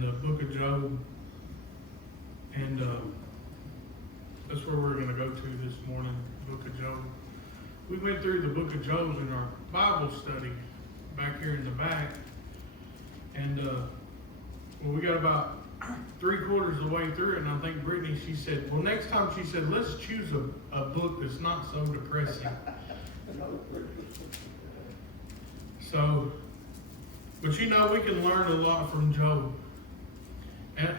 in the book of Job, and that's where we're going to go to this morning, the book of Job. We went through the book of Job in our Bible study back here in the back, and well, we got about 3/4 of the way through it, and I think Brittany, she said, well, next time, she said, let's choose a book that's not so depressing. So, but you know, we can learn a lot from Job. And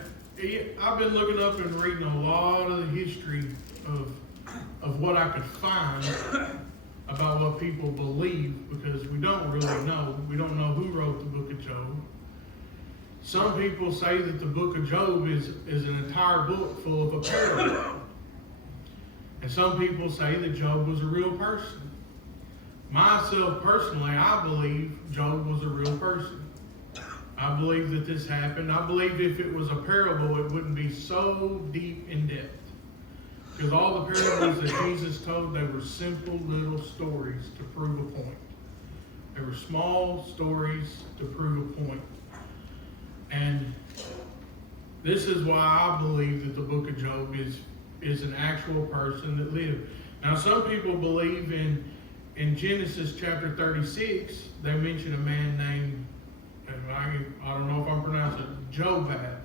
I've been looking up and reading a lot of the history of what I could find about what people believe, because we don't really know. We don't know who wrote the book of Job. Some people say that the book of Job is an entire book full of a parable. And some people say that Job was a real person. Myself, personally, I believe Job was a real person. I believe that this happened. I believe if it was a parable, it wouldn't be so deep in depth. Because all the parables that Jesus told, they were simple little stories to prove a point. They were small stories to prove a point. And this is why I believe that the book of Job is an actual person that lived. Now, some people believe in Genesis chapter 36, they mention a man named, I don't know if I'm pronouncing it, Jobab.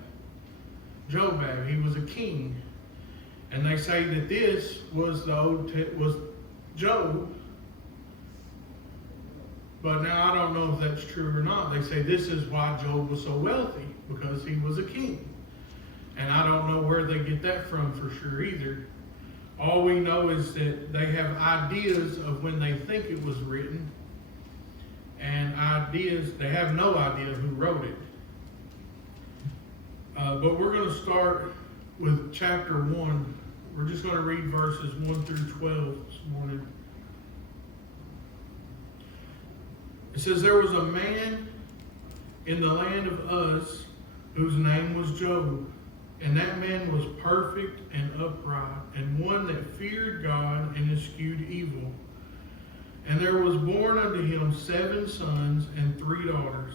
Jobab, he was a king. And they say that this was was Job. But now I don't know if that's true or not. They say this is why Job was so wealthy, because he was a king. And I don't know where they get that from for sure either. All we know is that they have ideas of when they think it was written, and they have no idea who wrote it. But we're going to start with chapter 1. We're just going to read verses 1 through 12 this morning. It says, there was a man in the land of Uz whose name was Job. And that man was perfect and upright, and one that feared God and eschewed evil. And there was born unto him 7 sons and 3 daughters.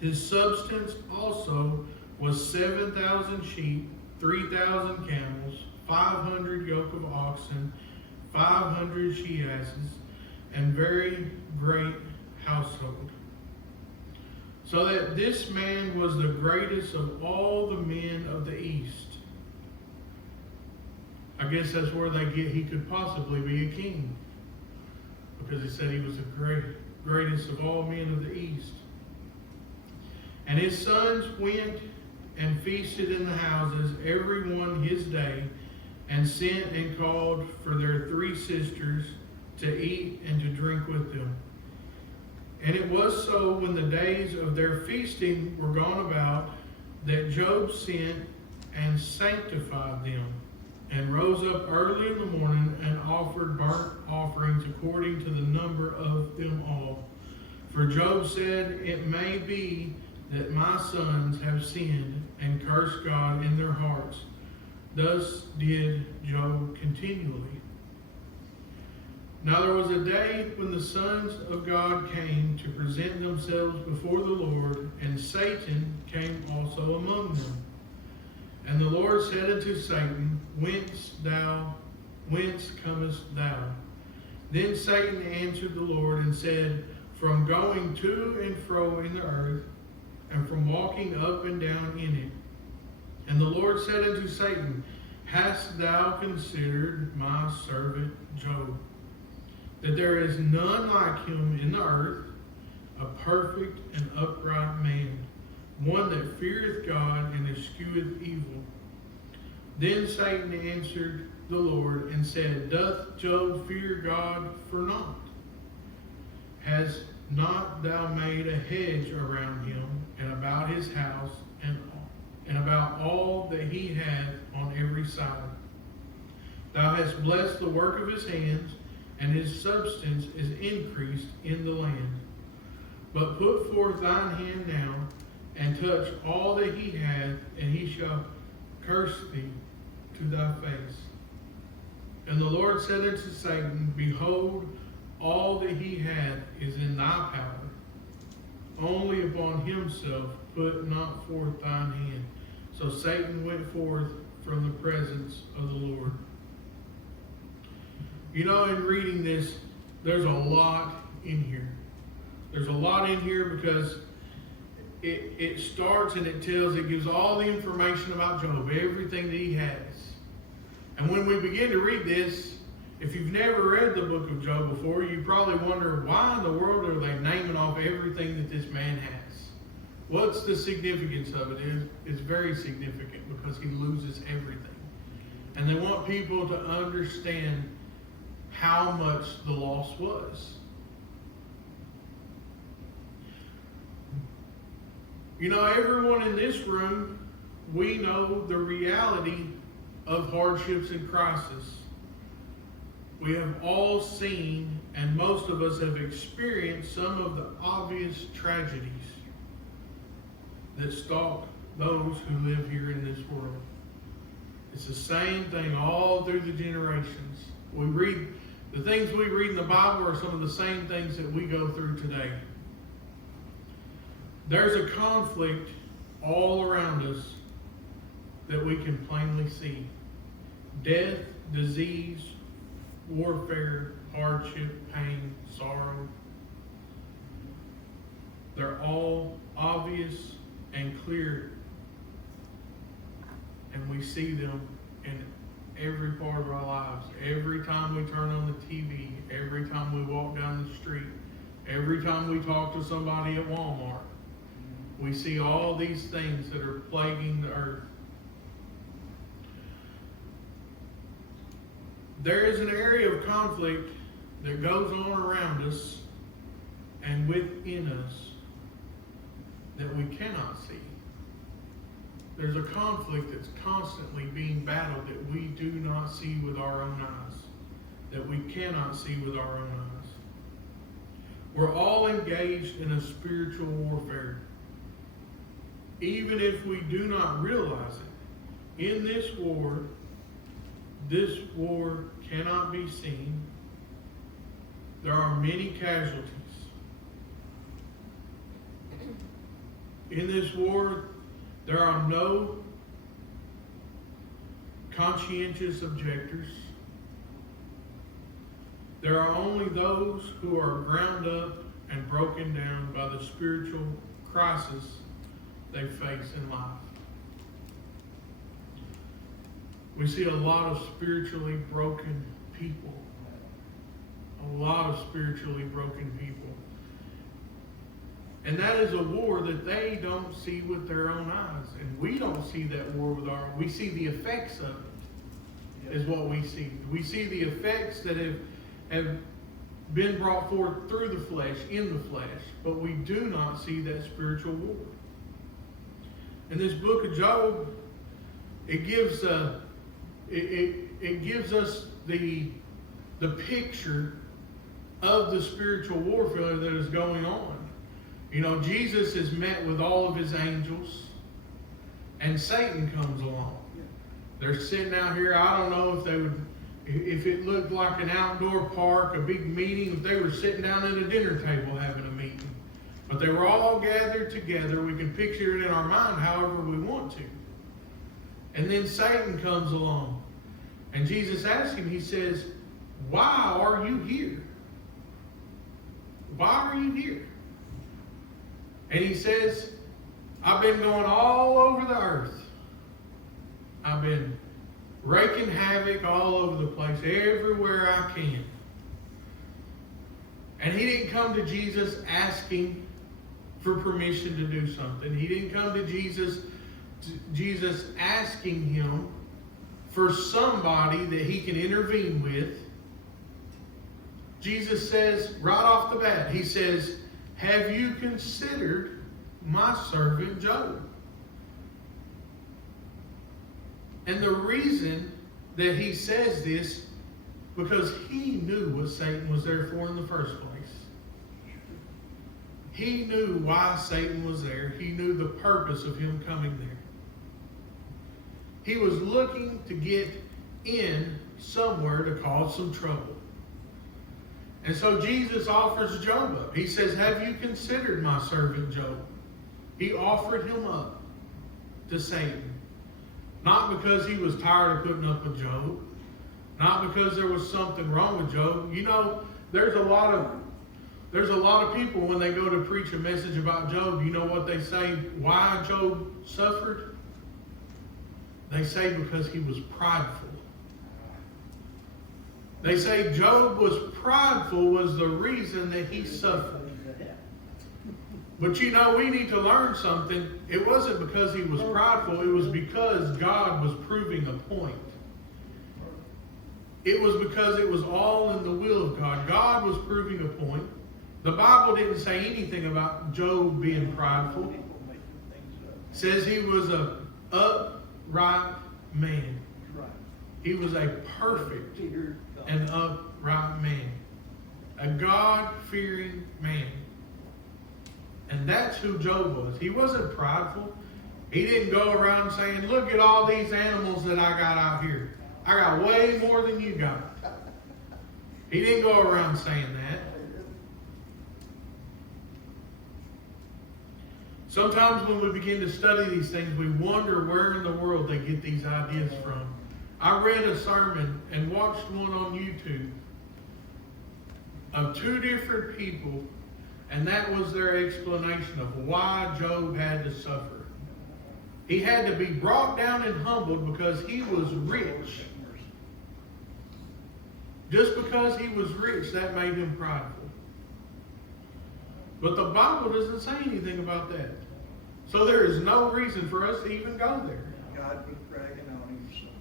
His substance also was 7,000 sheep, 3,000 camels, 500 yoke of oxen, 500 she-asses, and very great household. So that this man was the greatest of all the men of the East. I guess that's where they get he could possibly be a king, because he said he was the greatest of all men of the East. And his sons went and feasted in the houses, every one his day, and sent and called for their 3 sisters to eat and to drink with them. And it was so, when the days of their feasting were gone about, that Job sent and sanctified them, and rose up early in the morning and offered burnt offerings according to the number of them all. For Job said, it may be that my sons have sinned and cursed God in their hearts. Thus did Job continually. Now there was a day when the sons of God came to present themselves before the Lord, and Satan came also among them. And the Lord said unto Satan, Whence comest thou? Then Satan answered the Lord and said, From going to and fro in the earth, and from walking up and down in it. And the Lord said unto Satan, Hast thou considered my servant Job, that there is none like him in the earth, a perfect and upright man, one that feareth God and escheweth evil? Then Satan answered the Lord and said, Doth Job fear God for naught? Hast not thou made a hedge around him, and about his house, and about all that he hath on every side? Thou hast blessed the work of his hands, and his substance is increased in the land. But put forth thine hand now, and touch all that he hath, and he shall curse thee to thy face. And the Lord said unto Satan, Behold, all that he hath is in thy power. Only upon himself put not forth thine hand. So Satan went forth from the presence of the Lord. You know, in reading this, there's a lot in here. There's a lot in here because it starts and it gives all the information about Job, everything that he has. And when we begin to read this, if you've never read the book of Job before, you probably wonder, why in the world are they naming off everything that this man has? What's the significance of it? It's very significant because he loses everything. And they want people to understand how much the loss was. You know, everyone in this room, we know the reality of hardships and crisis. We have all seen, and most of us have experienced, some of the obvious tragedies that stalk those who live here in this world. It's the same thing all through the generations. The things we read in the Bible are some of the same things that we go through today. There's a conflict all around us that we can plainly see. Death, disease, warfare, hardship, pain, sorrow. They're all obvious and clear. And we see them in every part of our lives. Every time we turn on the TV, every time we walk down the street, every time we talk to somebody at Walmart, we see all these things that are plaguing the earth. There is an area of conflict that goes on around us and within us that we cannot see. There's a conflict that's constantly being battled that we do not see with our own eyes, that we cannot see with our own eyes. We're all engaged in a spiritual warfare. Even if we do not realize it, in this war cannot be seen. There are many casualties. In this war, there are no conscientious objectors. There are only those who are ground up and broken down by the spiritual crisis they face in life. We see a lot of spiritually broken people. A lot of spiritually broken people. And that is a war that they don't see with their own eyes. And we don't see that war with our own. We see the effects of it, is what we see. We see the effects that have been brought forth through the flesh, in the flesh, but we do not see that spiritual war. In this book of Job, it gives us the picture of the spiritual warfare that is going on. You know, Jesus is met with all of his angels, and Satan comes along. They're sitting out here. I don't know if it looked like an outdoor park, a big meeting, if they were sitting down at a dinner table having a meeting. But they were all gathered together. We can picture it in our mind however we want to. And then Satan comes along. And Jesus asks him, he says, "Why are you here? Why are you here?" And he says, "I've been going all over the earth. I've been raking havoc all over the place, everywhere I can." And he didn't come to Jesus asking for permission to do something. He didn't come to Jesus asking him for somebody that he can intervene with. Jesus says right off the bat, he says, "Have you considered my servant Job?" And the reason that he says this, because he knew what Satan was there for in the first place. He knew why Satan was there. He knew the purpose of him coming there. He was looking to get in somewhere to cause some trouble. And so Jesus offers Job up. He says, "Have you considered my servant Job?" He offered him up to Satan. Not because he was tired of putting up with Job. Not because there was something wrong with Job. You know, there's a lot of people when they go to preach a message about Job, you know what they say? Why Job suffered? They say because he was prideful. They say Job was prideful was the reason that he suffered. But you know, we need to learn something. It wasn't because he was prideful. It was because God was proving a point. It was because it was all in the will of God. God was proving a point. The Bible didn't say anything about Job being prideful. It says he was an upright man. He was a perfect and upright man. A God-fearing man. And that's who Job was. He wasn't prideful. He didn't go around saying, look at all these animals that I got out here. I got way more than you got. He didn't go around saying that. Sometimes when we begin to study these things, we wonder where in the world they get these ideas from. I read a sermon and watched one on YouTube of two different people, and that was their explanation of why Job had to suffer. He had to be brought down and humbled because he was rich. Just because he was rich, that made him prideful. But the Bible doesn't say anything about that. So there is no reason for us to even go there. God was bragging on himself.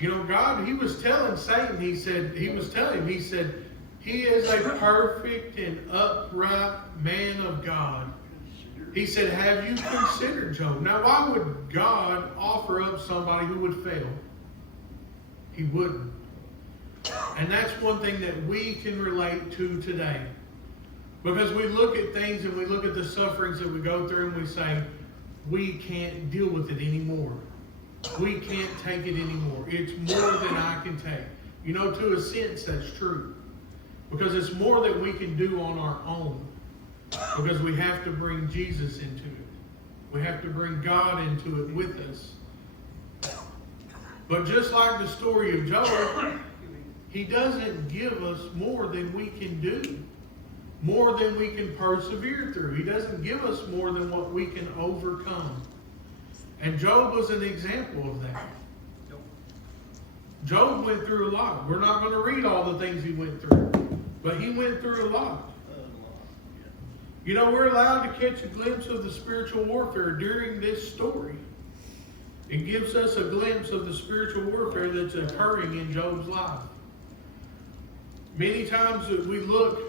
You know, God, he was telling Satan, he said, he is a perfect and upright man of God. He said, have you considered Job? Now, why would God offer up somebody who would fail? He wouldn't. And that's one thing that we can relate to today. Because we look at things and we look at the sufferings that we go through and we say, we can't deal with it anymore. We can't take it anymore. It's more than I can take. You know, to a sense, that's true. Because it's more than we can do on our own. Because we have to bring Jesus into it. We have to bring God into it with us. But just like the story of Job, he doesn't give us more than we can do. More than we can persevere through. He doesn't give us more than what we can overcome. And Job was an example of that. Job went through a lot. We're not going to read all the things he went through. But he went through a lot. You know, we're allowed to catch a glimpse of the spiritual warfare during this story. It gives us a glimpse of the spiritual warfare that's occurring in Job's life. Many times that we look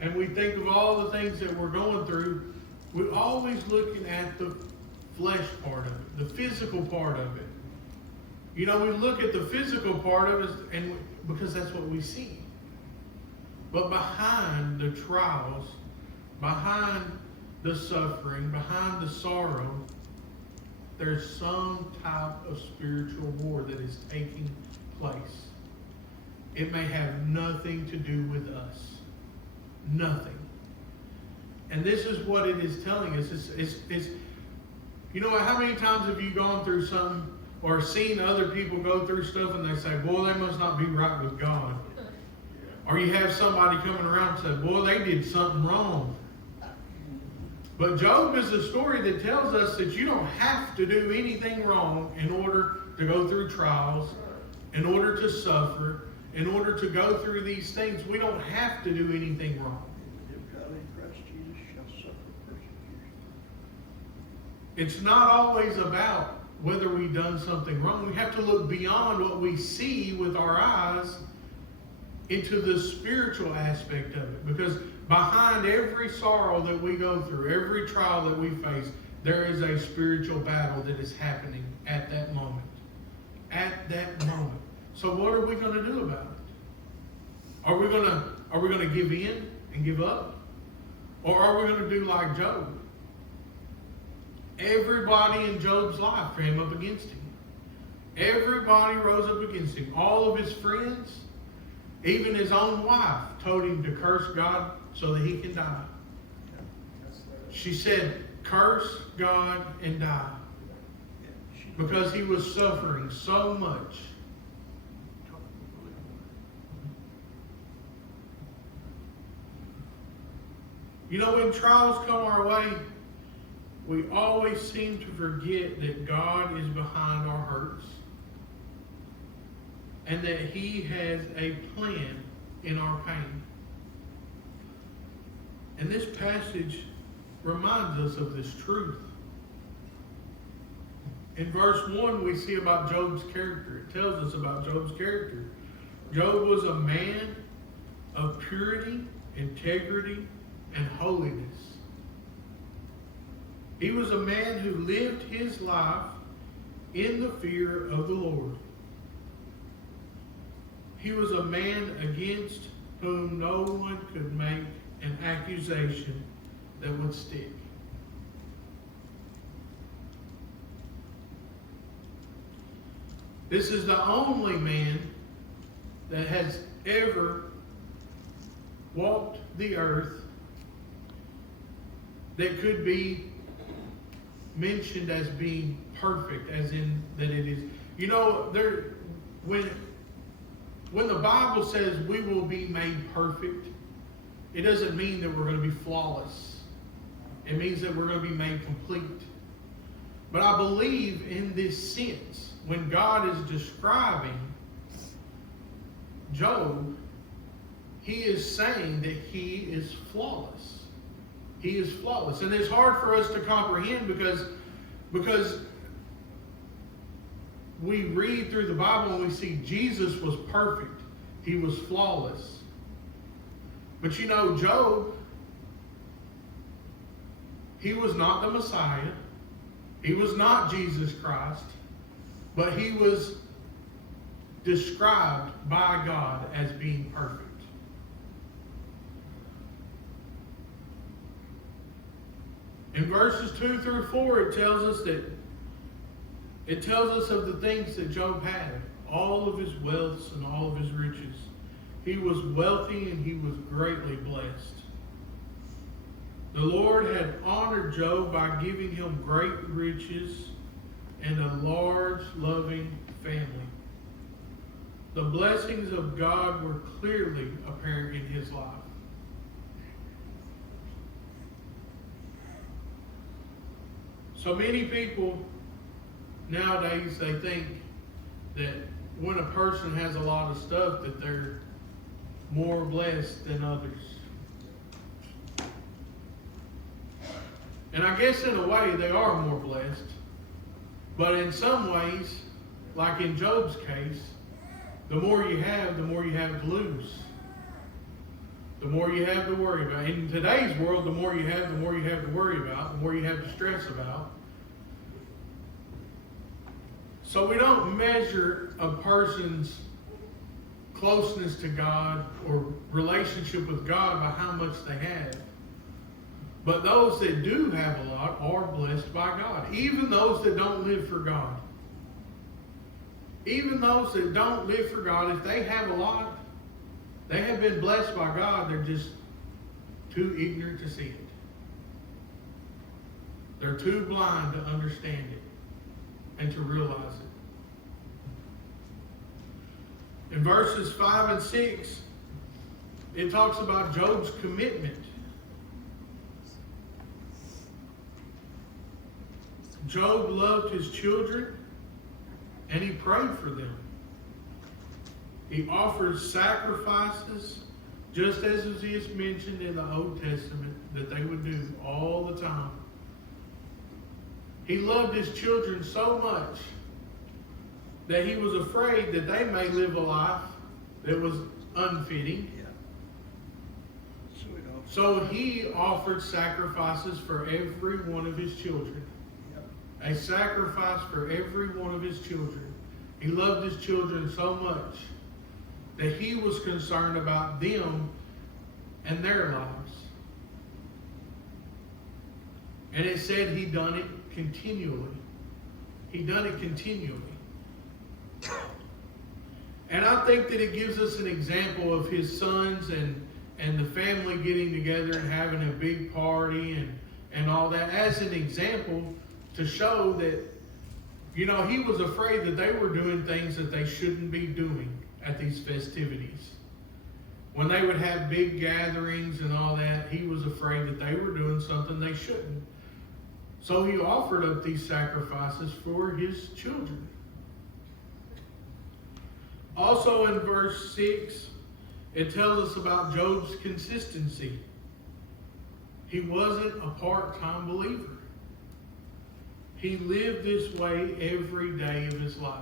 and we think of all the things that we're going through, we're always looking at the flesh part of it, the physical part of it. You know, we look at the physical part of it and because that's what we see. But behind the trials, behind the suffering, behind the sorrow, there's some type of spiritual war that is taking place. It may have nothing to do with us. Nothing. And this is what it is telling us. It's you know, how many times have you gone through something or seen other people go through stuff and they say, boy, they must not be right with God. Or you have somebody coming around and say, boy, they did something wrong. But Job is a story that tells us that you don't have to do anything wrong in order to go through trials, in order to suffer, in order to go through these things. We don't have to do anything wrong. If God in Christ Jesus shall suffer persecution. It's not always about whether we've done something wrong. We have to look beyond what we see with our eyes into the spiritual aspect of it. Because behind every sorrow that we go through, every trial that we face, there is a spiritual battle that is happening at that moment. At that moment. So what are we going to do about it? Are we going to give in and give up? Or are we going to do like Job? Everybody in Job's life came up against him. Everybody rose up against him. All of his friends, even his own wife, told him to curse God so that he can die. She said, curse God and die because he was suffering so much. You know, when trials come our way, we always seem to forget that God is behind our hurts and that he has a plan in our pain. And this passage reminds us of this truth. In verse 1, we see about Job's character. It tells us about Job's character. Job was a man of purity, integrity, and holiness. He was a man who lived his life in the fear of the Lord. He was a man against whom no one could make an accusation that would stick. This is the only man that has ever walked the earth that could be mentioned as being perfect, as in that it is. You know, when the Bible says we will be made perfect, it doesn't mean that we're going to be flawless. It means that we're going to be made complete. But I believe in this sense, when God is describing Job, he is saying that he is flawless. He is flawless. And it's hard for us to comprehend because we read through the Bible and we see Jesus was perfect. He was flawless. But you know, Job, he was not the Messiah. He was not Jesus Christ. But he was described by God as being perfect. In verses 2 through 4, it tells us of the things that Job had, all of his wealths and all of his riches. He was wealthy and he was greatly blessed. The Lord had honored Job by giving him great riches and a large, loving family. The blessings of God were clearly apparent in his life. So many people nowadays, they think that when a person has a lot of stuff that they're more blessed than others. And I guess in a way they are more blessed. But in some ways, like in Job's case, the more you have to lose. The more you have to worry about. In today's world, the more you have to worry about, the more you have to stress about. So we don't measure a person's closeness to God or relationship with God by how much they have. But those that do have a lot are blessed by God. Even those that don't live for God. Even those that don't live for God, if they have a lot, they have been blessed by God. They're just too ignorant to see it. They're too blind to understand it and to realize it. In verses 5 and 6, it talks about Job's commitment. Job loved his children and he prayed for them. He offered sacrifices, just as is mentioned in the Old Testament, that they would do all the time. He loved his children so much that he was afraid that they may live a life that was unfitting. So he offered sacrifices for every one of his children. A sacrifice for every one of his children. He loved his children so much that he was concerned about them and their lives. And it said he done it continually. He done it continually. And I think that it gives us an example of his sons and the family getting together and having a big party and all that as an example to show that, you know, he was afraid that they were doing things that they shouldn't be doing at these festivities. When they would have big gatherings and all that, he was afraid that they were doing something they shouldn't. So he offered up these sacrifices for his children. Also in verse 6, it tells us about Job's consistency. He wasn't a part-time believer. He lived this way every day of his life.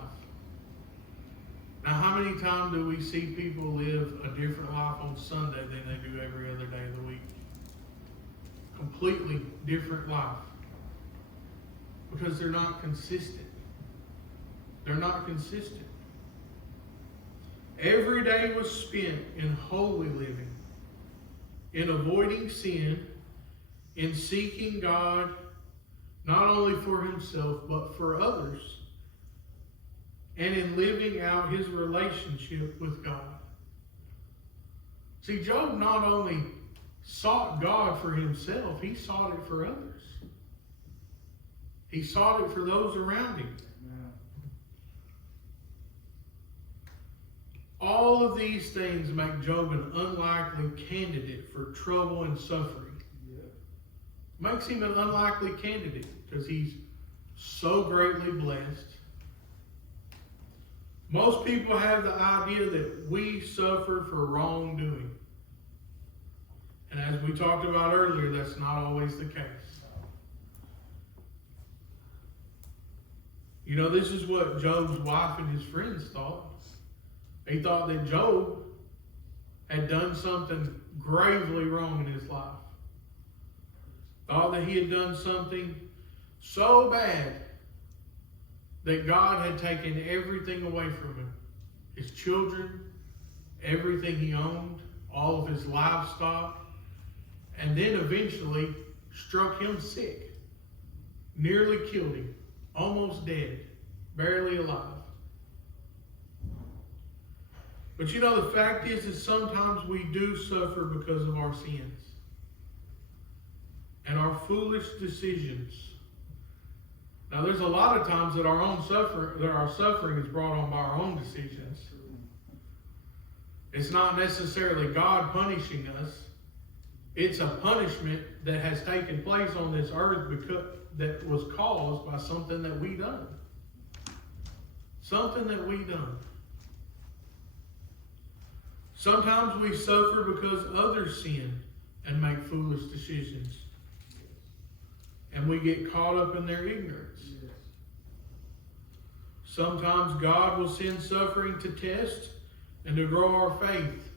Now, how many times do we see people live a different life on Sunday than they do every other day of the week? Completely different life. Because they're not consistent. They're not consistent. Every day was spent in holy living, in avoiding sin, in seeking God, not only for himself, but for others, and in living out his relationship with God. See, Job not only sought God for himself, he sought it for others. He sought it for those around him. All of these things make Job an unlikely candidate for trouble and suffering. Makes him an unlikely candidate because he's so greatly blessed. Most people have the idea that we suffer for wrongdoing. And as we talked about earlier, that's not always the case. You know, this is what Job's wife and his friends thought. They thought that Job had done something gravely wrong in his life. Thought that he had done something so bad that God had taken everything away from him. His children, everything he owned, all of his livestock, and then eventually struck him sick. Nearly killed him. Almost dead. Barely alive. But you know, the fact is that sometimes we do suffer because of our sins. And our foolish decisions. Now, there's a lot of times that our suffering is brought on by our own decisions. It's not necessarily God punishing us. It's a punishment that has taken place on this earth that was caused by something that we done. Something that we done. Sometimes we suffer because others sin and make foolish decisions. And we get caught up in their ignorance. Yes. Sometimes God will send suffering to test and to grow our faith,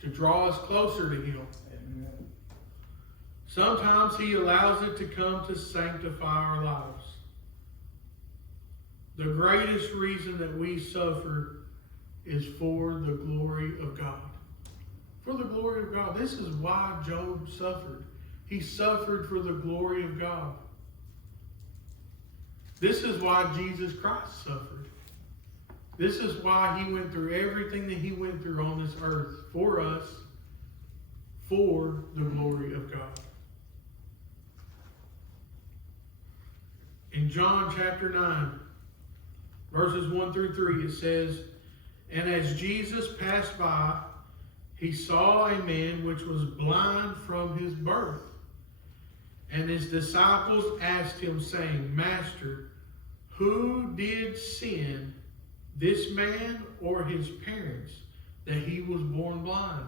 to draw us closer to Him. Amen. Sometimes He allows it to come to sanctify our lives. The greatest reason that we suffer is for the glory of God. For the glory of God. This is why Job suffered. He suffered for the glory of God. This is why Jesus Christ suffered. This is why He went through everything that He went through on this earth for us, for the glory of God. In John chapter 9, verses 1 through 3, it says, "And as Jesus passed by, He saw a man which was blind from his birth. And His disciples asked Him, saying, Master, who did sin, this man or his parents, that he was born blind?"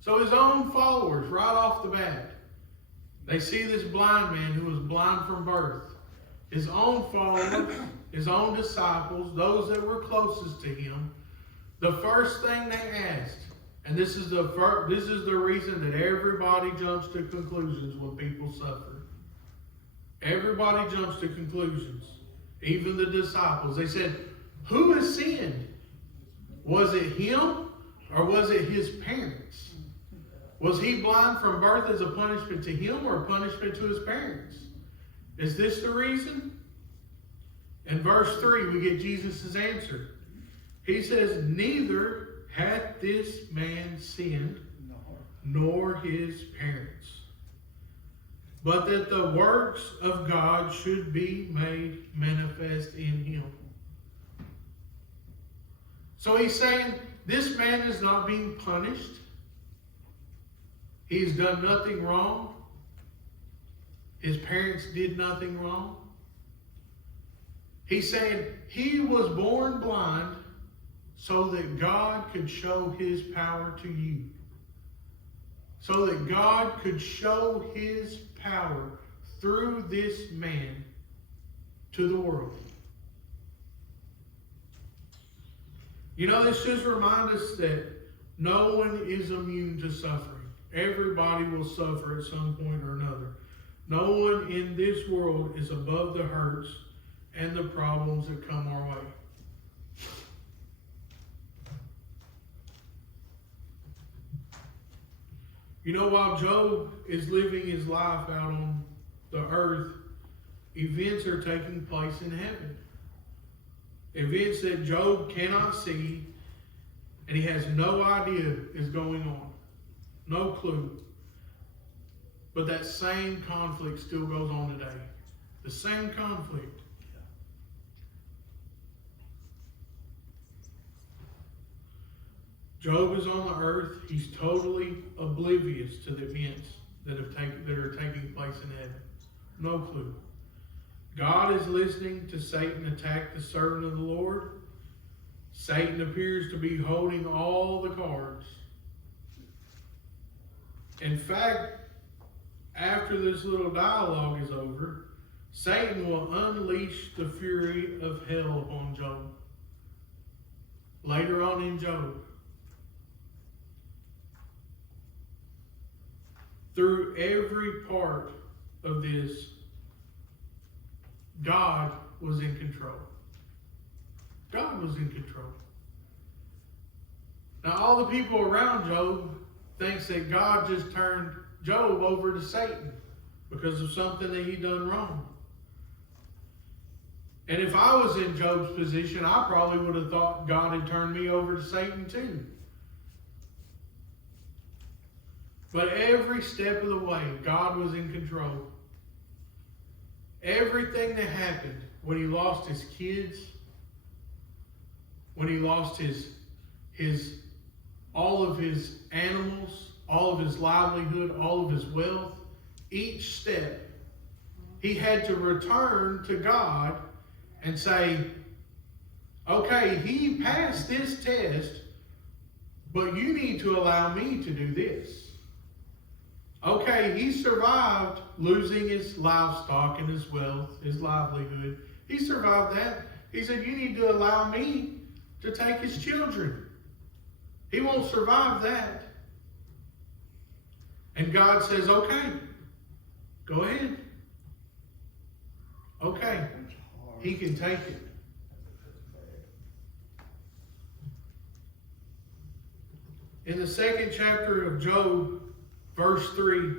So His own followers, right off the bat, they see this blind man who was blind from birth. His own followers, His own disciples, those that were closest to Him, the first thing they asked, and this is the reason that everybody jumps to conclusions when people suffer. Everybody jumps to conclusions. Even the disciples. They said, who has sinned? Was it him or was it his parents? Was he blind from birth as a punishment to him or a punishment to his parents? Is this the reason? In verse 3, we get Jesus' answer. He says, neither hath this man sinned, nor his parents. but that the works of God should be made manifest in him. So he's saying this man is not being punished. He's done nothing wrong. His parents did nothing wrong. He's saying he was born blind so that God could show his power to you. So that God could show his power through this man to the world. You know, this just reminds us that no one is immune to suffering. Everybody will suffer at some point or another. No one in this world is above the hurts and the problems that come our way. You know, while Job is living his life out on the earth, events are taking place in heaven. Events that Job cannot see and he has no idea is going on. No clue. But that same conflict still goes on today. The same conflict. Job is on the earth. He's totally oblivious to the events that are taking place in heaven. No clue. God is listening to Satan attack the servant of the Lord. Satan appears to be holding all the cards. In fact, after this little dialogue is over, Satan will unleash the fury of hell upon Job. Later on in Job. Through every part of this, God was in control. God was in control. Now all the people around Job thinks that God just turned Job over to Satan because of something that he'd done wrong. And if I was in Job's position, I probably would have thought God had turned me over to Satan too. But every step of the way, God was in control. Everything that happened when he lost his kids, when he lost all of his animals, all of his livelihood, all of his wealth, each step, he had to return to God and say, okay, he passed this test, but you need to allow me to do this. Okay, he survived losing his livestock and his wealth, his livelihood. He survived that. He said, you need to allow me to take his children. He won't survive that. And God says, okay, go ahead. Okay, he can take it. In the second chapter of Job, verse 3,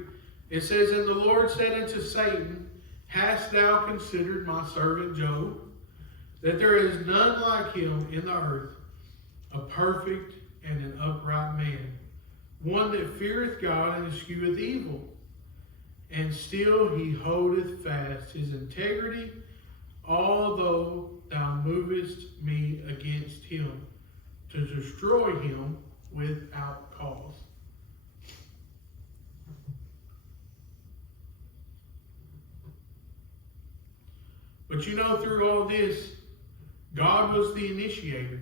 it says, and the Lord said unto Satan, hast thou considered my servant Job, that there is none like him in the earth, a perfect and an upright man, one that feareth God and escheweth evil. And still he holdeth fast his integrity, although thou movest me against him, to destroy him without cause. But you know, through all this, God was the initiator.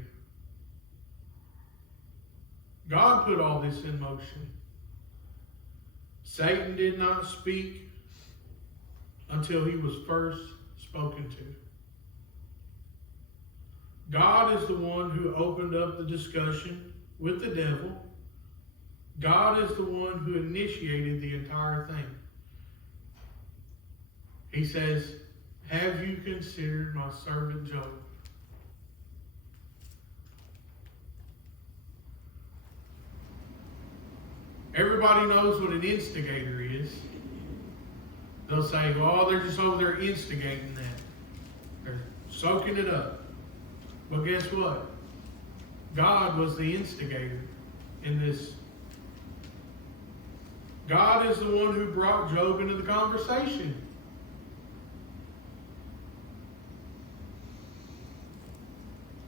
God put all this in motion. Satan did not speak until he was first spoken to. God is the one who opened up the discussion with the devil. God is the one who initiated the entire thing. He says, have you considered my servant Job? Everybody knows what an instigator is. They'll say, well, they're just over there instigating that. They're soaking it up. But guess what? God was the instigator in this. God is the one who brought Job into the conversation.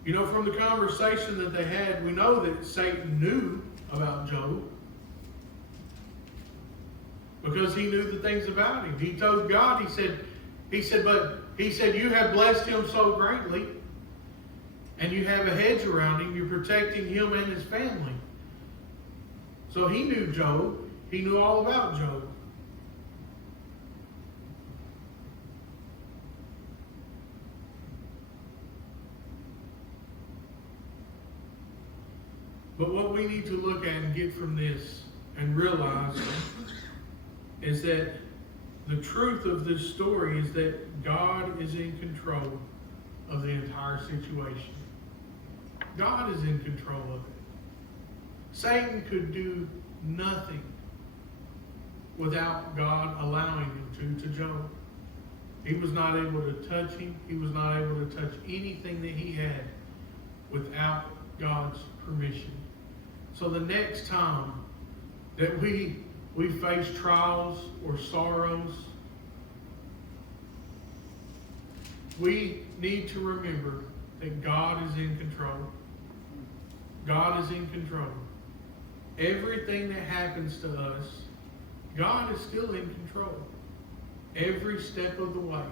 You know, from the conversation that they had, we know that Satan knew about Job. Because he knew the things about him. He told God, he said, you have blessed him so greatly, and you have a hedge around him, you're protecting him and his family. So he knew Job. He knew all about Job. But what we need to look at and get from this and realize is that the truth of this story is that God is in control of the entire situation. God is in control of it. Satan could do nothing without God allowing him to Job. He was not able to touch him. He was not able to touch anything that he had without God's permission. So the next time that we face trials or sorrows, we need to remember that God is in control. God is in control. Everything that happens to us, God is still in control. Every step of the way.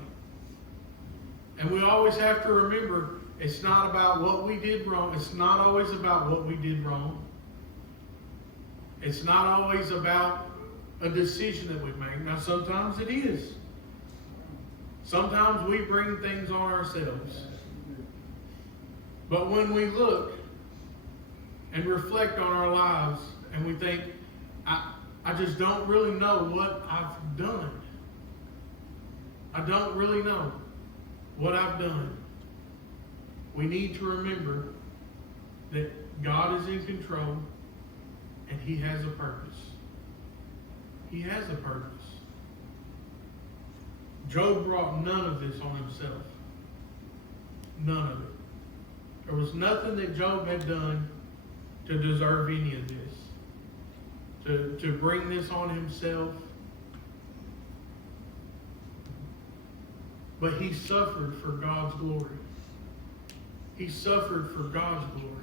And we always have to remember, it's not about what we did wrong. It's not always about what we did wrong. It's not always about a decision that we make. Now, sometimes it is. Sometimes we bring things on ourselves. But when we look and reflect on our lives and we think, I just don't really know what I've done. I don't really know what I've done. We need to remember that God is in control and He has a purpose. He has a purpose. Job brought none of this on himself. None of it. There was nothing that Job had done to deserve any of this. To bring this on himself. But he suffered for God's glory. He suffered for God's glory.